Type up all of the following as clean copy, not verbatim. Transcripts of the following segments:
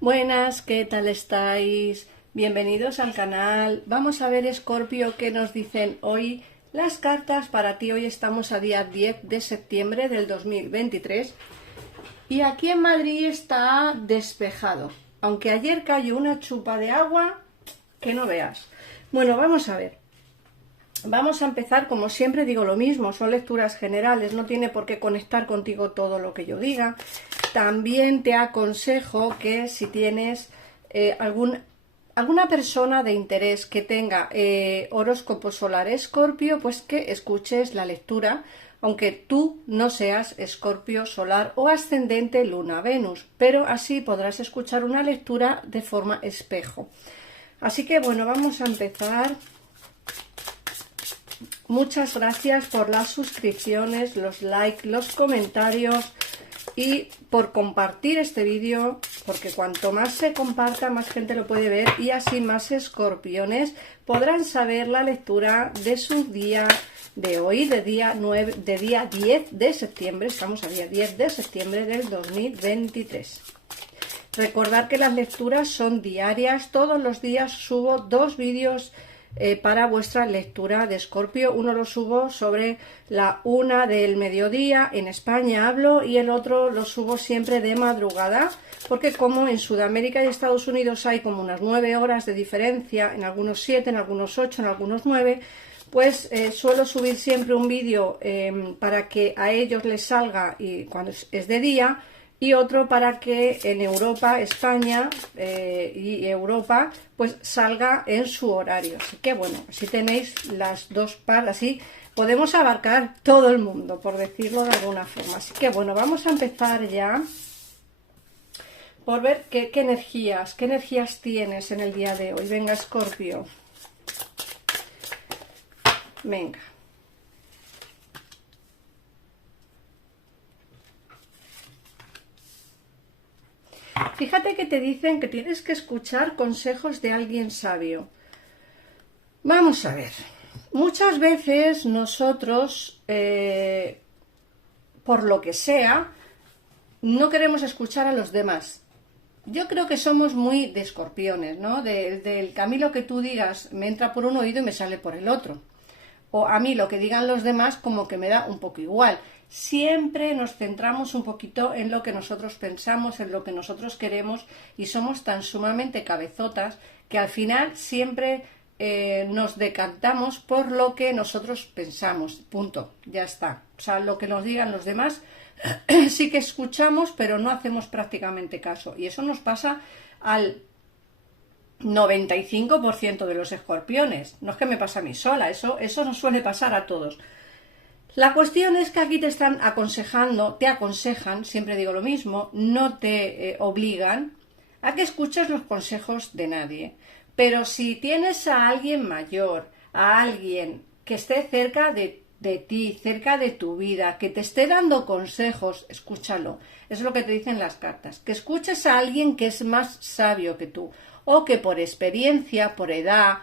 Buenas, ¿qué tal estáis? Bienvenidos al canal. Vamos a ver, Escorpio, qué nos dicen hoy las cartas para ti. Hoy estamos a día 10 de septiembre del 2023 y aquí en Madrid está despejado, aunque ayer cayó una chupa de agua que no veas. Bueno, vamos a ver. Vamos a empezar, como siempre digo lo mismo, son lecturas generales, no tiene por qué conectar contigo todo lo que yo diga. También te aconsejo que si tienes alguna persona de interés que tenga horóscopo solar Escorpio, pues que escuches la lectura, aunque tú no seas Escorpio solar o ascendente Luna Venus, pero así podrás escuchar una lectura de forma espejo. Así que bueno, vamos a empezar. Muchas gracias por las suscripciones, los likes, los comentarios y por compartir este vídeo, porque cuanto más se comparta, más gente lo puede ver y así más escorpiones podrán saber la lectura de su día de hoy, de día 10 de septiembre. Estamos a día 10 de septiembre del 2023. Recordar que las lecturas son diarias, todos los días subo 2 vídeos para vuestra lectura de Escorpio. Uno lo subo sobre la 1 del mediodía, en España hablo, y el otro lo subo siempre de madrugada, porque como en Sudamérica y Estados Unidos hay como unas 9 horas de diferencia, en algunos 7, en algunos 8, en algunos 9, pues suelo subir siempre un vídeo para que a ellos les salga y cuando es de día, y otro para que en Europa, España y Europa, pues salga en su horario. Así que bueno, así tenéis las dos partes, así podemos abarcar todo el mundo, por decirlo de alguna forma. Así que bueno, vamos a empezar ya por ver qué energías tienes en el día de hoy. Venga, Escorpio. Venga. Fíjate que te dicen que tienes que escuchar consejos de alguien sabio. Vamos a ver. Muchas veces nosotros, por lo que sea, no queremos escuchar a los demás. Yo creo que somos muy de escorpiones, ¿no? Del que a mí lo que tú digas me entra por un oído y me sale por el otro. O a mí lo que digan los demás como que me da un poco igual. Siempre nos centramos un poquito en lo que nosotros pensamos, en lo que nosotros queremos, y somos tan sumamente cabezotas que al final siempre nos decantamos por lo que nosotros pensamos. Punto, ya está. O sea, lo que nos digan los demás sí que escuchamos, pero no hacemos prácticamente caso. Y eso nos pasa al 95% de los escorpiones. No es que me pase a mí sola, eso nos suele pasar a todos. La cuestión es que aquí te están aconsejando, te aconsejan, siempre digo lo mismo, no te obligan a que escuches los consejos de nadie. Pero si tienes a alguien mayor, a alguien que esté cerca de ti, cerca de tu vida, que te esté dando consejos, escúchalo. Eso es lo que te dicen las cartas. Que escuches a alguien que es más sabio que tú, o que por experiencia, por edad,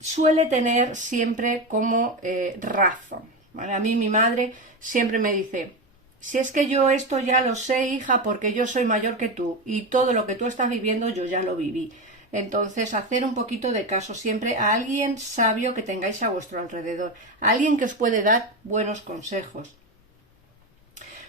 suele tener siempre como razón. ¿Vale? A mí mi madre siempre me dice, si es que yo esto ya lo sé, hija, porque yo soy mayor que tú y todo lo que tú estás viviendo yo ya lo viví. Entonces, hacer un poquito de caso siempre a alguien sabio que tengáis a vuestro alrededor, a alguien que os puede dar buenos consejos.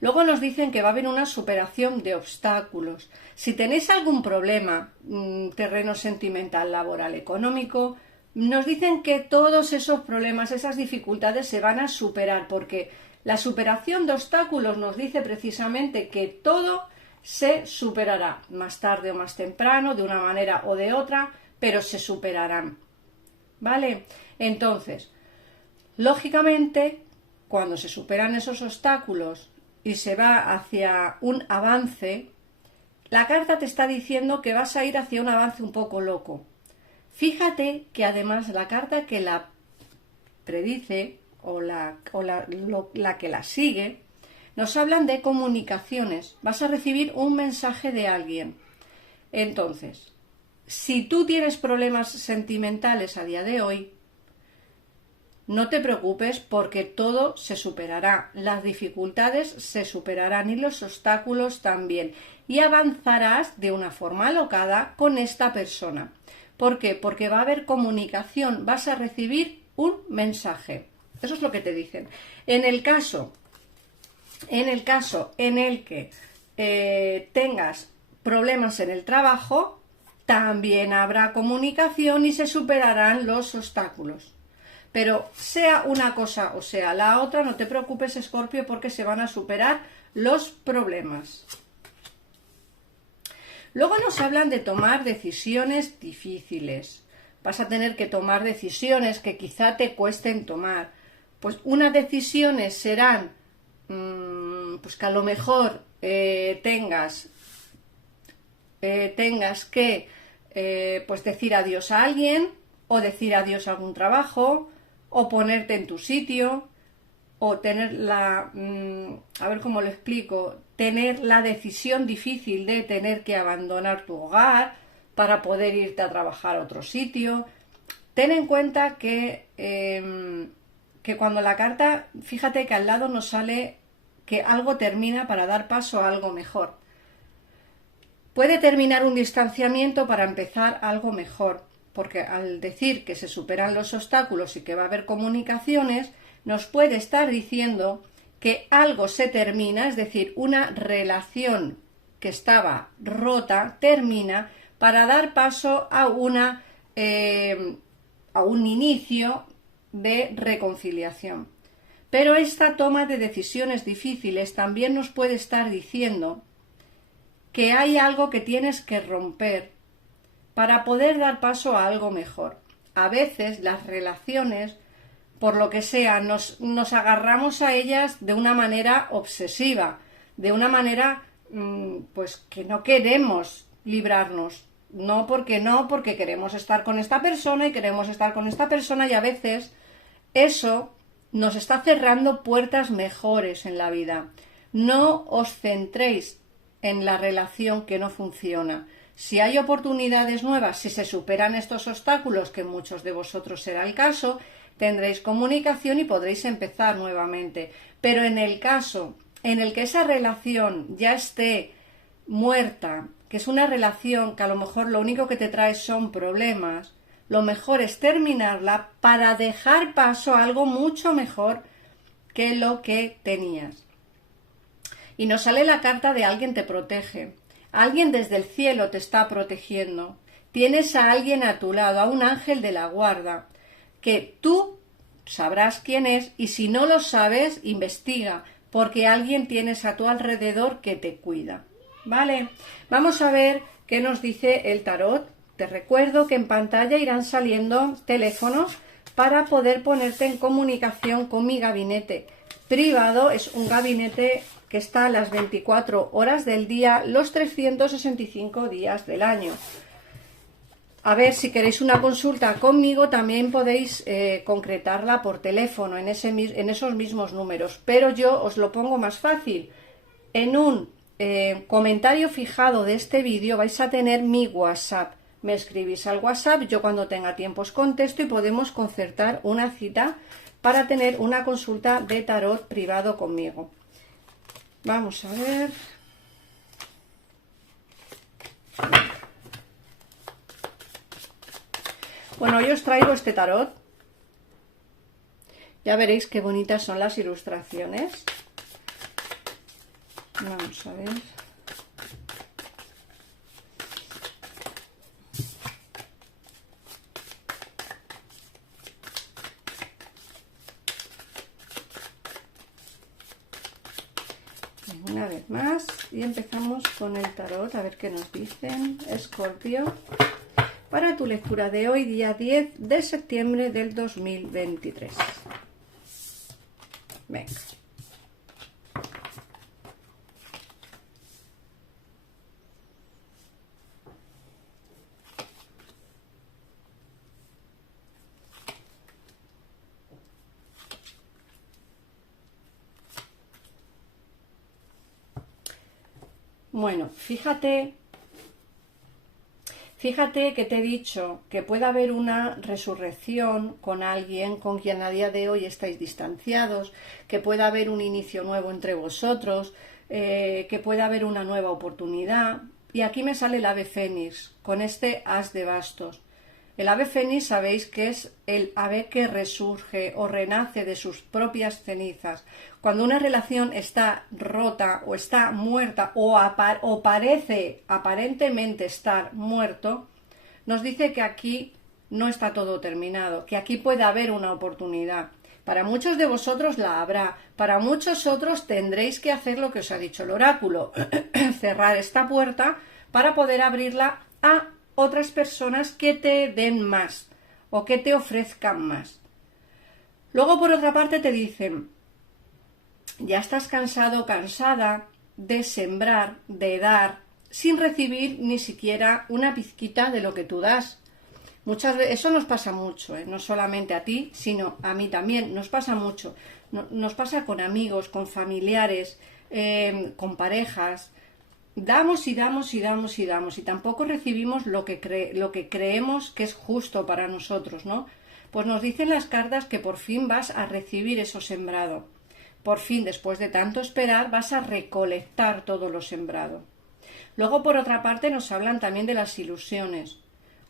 Luego nos dicen que va a haber una superación de obstáculos. Si tenéis algún problema, terreno sentimental, laboral, económico, nos dicen que todos esos problemas, esas dificultades se van a superar, porque la superación de obstáculos nos dice precisamente que todo se superará, más tarde o más temprano, de una manera o de otra, pero se superarán. ¿Vale? Entonces, lógicamente, cuando se superan esos obstáculos y se va hacia un avance, la carta te está diciendo que vas a ir hacia un avance un poco loco. Fíjate que además la carta que la predice o la que la sigue, nos hablan de comunicaciones. Vas a recibir un mensaje de alguien. Entonces, si tú tienes problemas sentimentales a día de hoy, No te preocupes porque todo se superará, las dificultades se superarán y los obstáculos también, y avanzarás de una forma alocada con esta persona. ¿Por qué? Porque va a haber comunicación, vas a recibir un mensaje. Eso es lo que te dicen. En el caso en el que tengas problemas en el trabajo, también habrá comunicación y se superarán los obstáculos. Pero sea una cosa o sea la otra, no te preocupes, Escorpio, porque se van a superar los problemas. Luego nos hablan de tomar decisiones difíciles. Vas a tener que tomar decisiones que quizá te cuesten tomar. Pues unas decisiones serán pues que a lo mejor tengas que pues decir adiós a alguien, o decir adiós a algún trabajo, o ponerte en tu sitio, o tener a ver cómo lo explico, tener la decisión difícil de tener que abandonar tu hogar para poder irte a trabajar a otro sitio. Ten en cuenta que cuando la carta, fíjate que al lado nos sale que algo termina para dar paso a algo mejor. Puede terminar un distanciamiento para empezar algo mejor, porque al decir que se superan los obstáculos y que va a haber comunicaciones, nos puede estar diciendo que algo se termina, es decir, una relación que estaba rota termina para dar paso a un inicio de reconciliación. Pero esta toma de decisiones difíciles también nos puede estar diciendo que hay algo que tienes que romper para poder dar paso a algo mejor. A veces las relaciones, por lo que sea, nos agarramos a ellas de una manera obsesiva, de una manera pues que no queremos librarnos. No, porque queremos estar con esta persona y queremos estar con esta persona, y a veces eso nos está cerrando puertas mejores en la vida. No os centréis en la relación que no funciona. Si hay oportunidades nuevas, si se superan estos obstáculos, que muchos de vosotros será el caso, tendréis comunicación y podréis empezar nuevamente. Pero en el caso en el que esa relación ya esté muerta, que es una relación que a lo mejor lo único que te trae son problemas, lo mejor es terminarla para dejar paso a algo mucho mejor que lo que tenías. Y nos sale la carta de alguien te protege. Alguien desde el cielo te está protegiendo. Tienes a alguien a tu lado, a un ángel de la guarda, que tú sabrás quién es, y si no lo sabes, investiga, porque alguien tienes a tu alrededor que te cuida. ¿Vale? Vamos a ver qué nos dice el tarot. Te recuerdo que en pantalla irán saliendo teléfonos para poder ponerte en comunicación con mi gabinete privado. Es un gabinete que está a las 24 horas del día, los 365 días del año. A ver, si queréis una consulta conmigo, también podéis concretarla por teléfono en esos mismos números, pero yo os lo pongo más fácil. En un comentario fijado de este vídeo vais a tener mi WhatsApp. Me escribís al WhatsApp, yo cuando tenga tiempo os contesto y podemos concertar una cita para tener una consulta de tarot privado conmigo. Vamos a ver. Bueno, hoy os traigo este tarot. Ya veréis qué bonitas son las ilustraciones. Vamos a ver. Una vez más, y empezamos con el tarot, a ver qué nos dicen, Escorpio, para tu lectura de hoy, día 10 de septiembre del 2023. Venga. Bueno, fíjate Fíjate que te he dicho que puede haber una resurrección con alguien con quien a día de hoy estáis distanciados, que puede haber un inicio nuevo entre vosotros, que puede haber una nueva oportunidad. Y aquí me sale el ave fénix, con este as de bastos. El ave fénix sabéis que es el ave que resurge o renace de sus propias cenizas. Cuando una relación está rota o está muerta o parece aparentemente estar muerto, nos dice que aquí no está todo terminado, que aquí puede haber una oportunidad. Para muchos de vosotros la habrá, para muchos otros tendréis que hacer lo que os ha dicho el oráculo, cerrar esta puerta para poder abrirla a otras personas que te den más o que te ofrezcan más. Luego, por otra parte, te dicen, ya estás cansado o cansada de sembrar, de dar, sin recibir ni siquiera una pizquita de lo que tú das. Muchas veces, eso nos pasa mucho, no solamente a ti, sino a mí también, nos pasa mucho. Nos pasa con amigos, con familiares, con parejas. Damos y damos y damos y damos y tampoco recibimos lo que creemos que es justo para nosotros, ¿no? Pues nos dicen las cartas que por fin vas a recibir eso sembrado. Por fin, después de tanto esperar, vas a recolectar todo lo sembrado. Luego, por otra parte, nos hablan también de las ilusiones.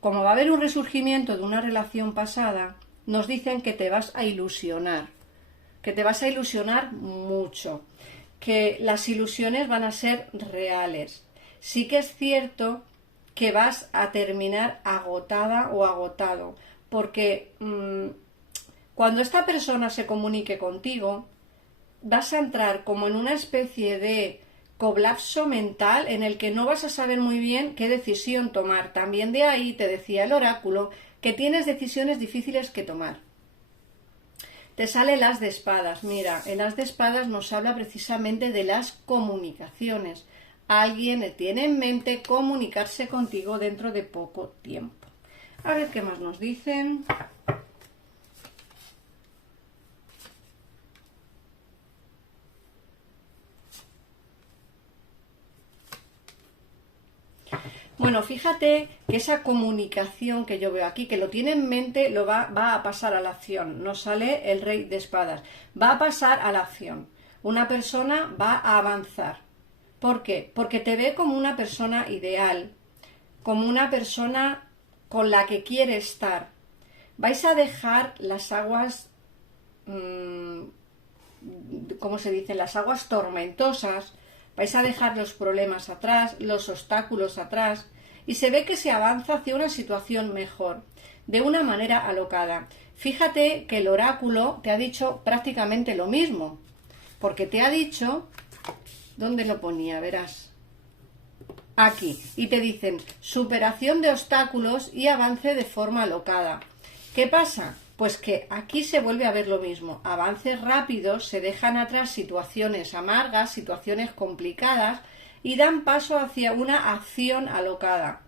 Como va a haber un resurgimiento de una relación pasada, nos dicen que te vas a ilusionar, que te vas a ilusionar mucho, que las ilusiones van a ser reales. Sí que es cierto que vas a terminar agotada o agotado, porque cuando esta persona se comunique contigo, vas a entrar como en una especie de colapso mental en el que no vas a saber muy bien qué decisión tomar. También de ahí te decía el oráculo que tienes decisiones difíciles que tomar. Te sale el as de espadas. Mira, el as de espadas nos habla precisamente de las comunicaciones. Alguien tiene en mente comunicarse contigo dentro de poco tiempo. A ver qué más nos dicen. Bueno, fíjate que esa comunicación que yo veo aquí, que lo tiene en mente, va a pasar a la acción. Nos sale el rey de espadas. Va a pasar a la acción. Una persona va a avanzar. ¿Por qué? Porque te ve como una persona ideal, como una persona con la que quiere estar. Vais a dejar las aguas, ¿cómo se dice? Las aguas tormentosas. Vais a dejar los problemas atrás, los obstáculos atrás, y se ve que se avanza hacia una situación mejor, de una manera alocada. Fíjate que el oráculo te ha dicho prácticamente lo mismo, porque te ha dicho, ¿dónde lo ponía? Verás, aquí, y te dicen superación de obstáculos y avance de forma alocada. ¿Qué pasa? Pues que aquí se vuelve a ver lo mismo. Avances rápidos, se dejan atrás situaciones amargas, situaciones complicadas y dan paso hacia una acción alocada.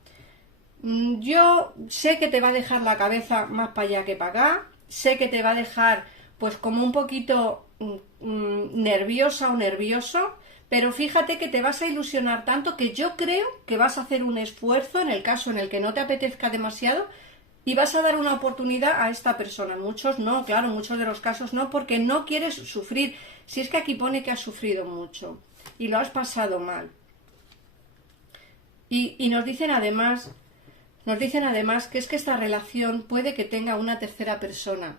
Yo sé que te va a dejar la cabeza más para allá que para acá, sé que te va a dejar pues como un poquito nerviosa o nervioso, pero fíjate que te vas a ilusionar tanto que yo creo que vas a hacer un esfuerzo en el caso en el que no te apetezca demasiado y vas a dar una oportunidad a esta persona. Muchos no, claro, muchos de los casos no, porque no quieres sufrir. Si es que aquí pone que has sufrido mucho y lo has pasado mal. Y nos dicen además que es que esta relación puede que tenga una tercera persona.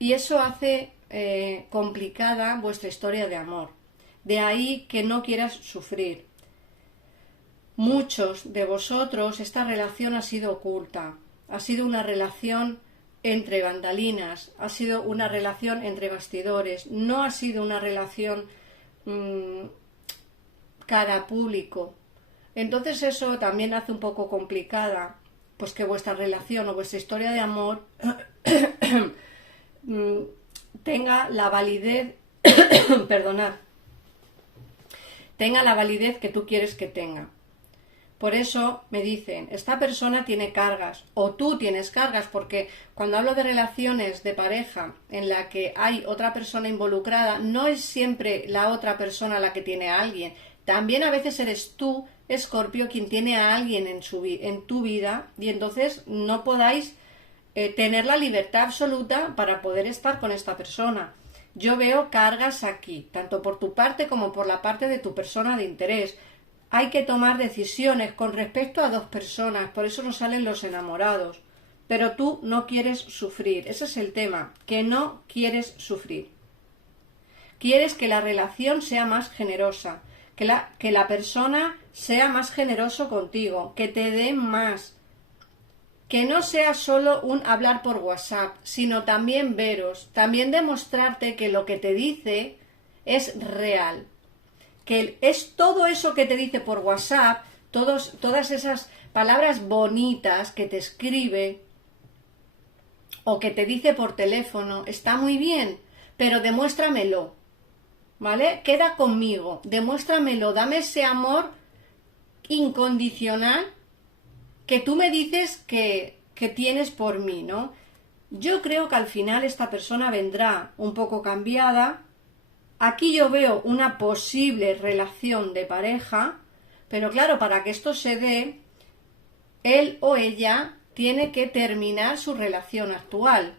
Y eso hace complicada vuestra historia de amor. De ahí que no quieras sufrir. Muchos de vosotros, esta relación ha sido oculta. Ha sido una relación entre bandalinas, ha sido una relación entre bastidores, no ha sido una relación cara a público. Entonces eso también hace un poco complicada, pues que vuestra relación o vuestra historia de amor tenga la validez, perdonad, tenga la validez que tú quieres que tenga. Por eso me dicen, esta persona tiene cargas o tú tienes cargas, porque cuando hablo de relaciones de pareja en la que hay otra persona involucrada, no es siempre la otra persona la que tiene a alguien. También a veces eres tú, Escorpio, quien tiene a alguien en tu vida y entonces no podáis tener la libertad absoluta para poder estar con esta persona. Yo veo cargas aquí, tanto por tu parte como por la parte de tu persona de interés. Hay que tomar decisiones con respecto a dos personas, por eso no salen los enamorados. Pero tú no quieres sufrir, ese es el tema, que no quieres sufrir. Quieres que la relación sea más generosa, que la persona sea más generoso contigo, que te dé más, que no sea solo un hablar por WhatsApp, sino también veros, también demostrarte que lo que te dice es real, que es todo eso que te dice por WhatsApp, todas esas palabras bonitas que te escribe o que te dice por teléfono, está muy bien, pero demuéstramelo, ¿vale? Queda conmigo, demuéstramelo, dame ese amor incondicional que tú me dices que tienes por mí, ¿no? Yo creo que al final esta persona vendrá un poco cambiada. Aquí yo veo una posible relación de pareja, pero claro, para que esto se dé, él o ella tiene que terminar su relación actual.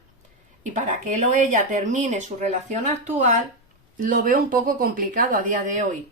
Y para que él o ella termine su relación actual, lo veo un poco complicado a día de hoy.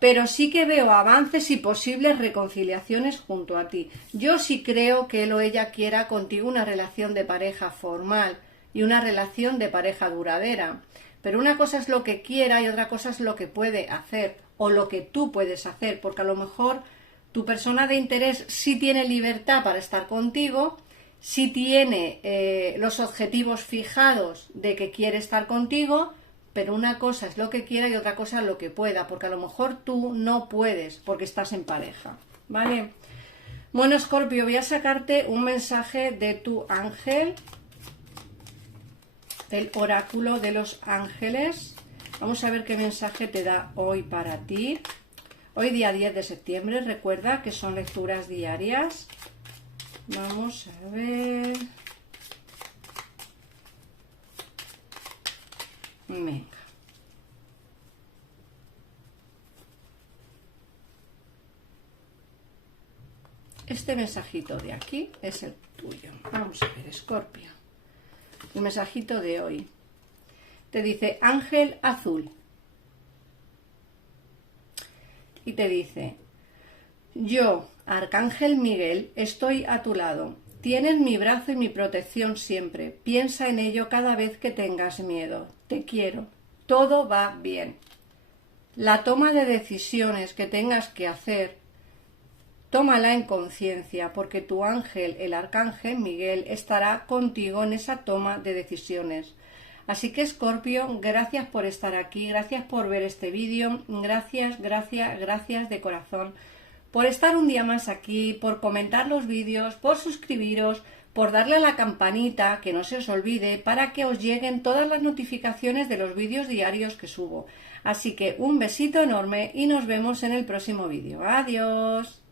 Pero sí que veo avances y posibles reconciliaciones junto a ti. Yo sí creo que él o ella quiera contigo una relación de pareja formal y una relación de pareja duradera. Pero una cosa es lo que quiera y otra cosa es lo que puede hacer o lo que tú puedes hacer, porque a lo mejor tu persona de interés sí tiene libertad para estar contigo, sí tiene los objetivos fijados de que quiere estar contigo, pero una cosa es lo que quiera y otra cosa es lo que pueda, porque a lo mejor tú no puedes porque estás en pareja, ¿vale? Bueno, Escorpio, voy a sacarte un mensaje de tu ángel, del oráculo de los ángeles. Vamos a ver qué mensaje te da hoy para ti. Hoy día 10 de septiembre, recuerda que son lecturas diarias. Vamos a ver... Venga. Este mensajito de aquí es el tuyo. Vamos a ver, Escorpio. El mensajito de hoy. Te dice Ángel Azul. Y te dice: yo, Arcángel Miguel, estoy a tu lado. Tienes mi brazo y mi protección siempre. Piensa en ello cada vez que tengas miedo. Te quiero. Todo va bien. La toma de decisiones que tengas que hacer, tómala en conciencia, porque tu ángel, el Arcángel Miguel, estará contigo en esa toma de decisiones. Así que, Escorpio, gracias por estar aquí, gracias por ver este vídeo, gracias de corazón por estar un día más aquí, por comentar los vídeos, por suscribiros, por darle a la campanita, que no se os olvide, para que os lleguen todas las notificaciones de los vídeos diarios que subo. Así que un besito enorme y nos vemos en el próximo vídeo. Adiós.